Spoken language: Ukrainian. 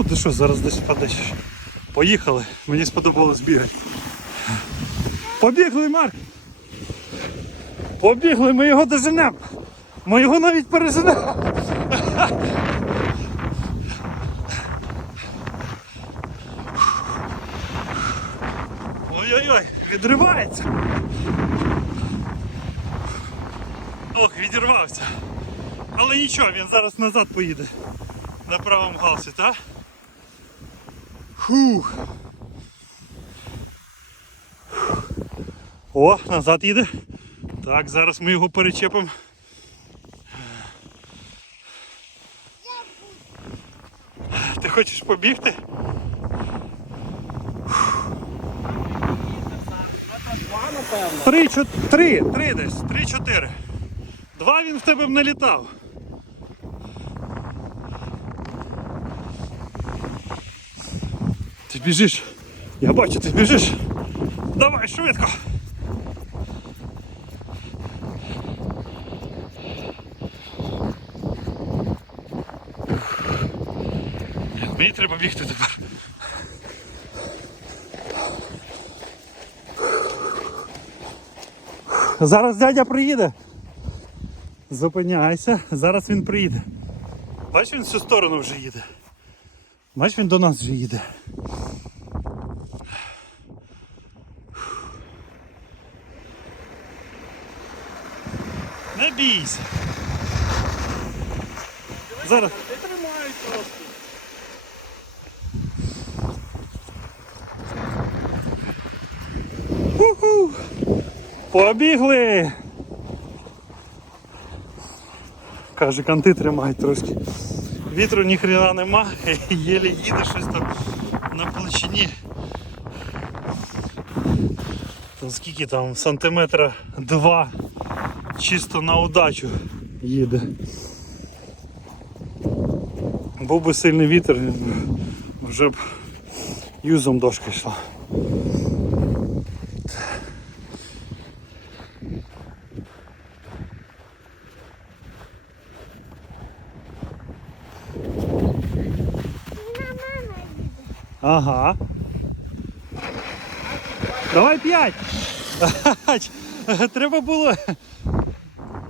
Ну ти що, зараз десь впадеш. Поїхали, мені сподобалось бігати. Побігли, Марк! Побігли, ми його доженемо! Ми його навіть переженемо! Ой-ой-ой, відривається! Ох, відірвався. Але нічого, він зараз назад поїде. На правому галсі, так? Фух. О, назад їде. Так, зараз ми його перечепимо. Ти хочеш побігти? Три, чо- три, три десь, три-чотири. Два він в тебе б налітав. Ти біжиш. Я бачу, ти біжиш. Давай, швидко. Мені треба бігти тепер. Зараз дядя приїде. Зупиняйся, зараз він приїде. Бач, він в цю сторону вже їде. Бач, він до нас вже їде. Не бійся. Зараз. Тримаєш просто. Уху. Побігли. Каже, канти тримають трошки. Вітру ні хрена нема, єлі їде щось там на площині. То скільки там сантиметра два чисто на удачу їде. Був би сильний вітер, вже б юзом дошка йшла. Ага. Давай п'ять. Треба було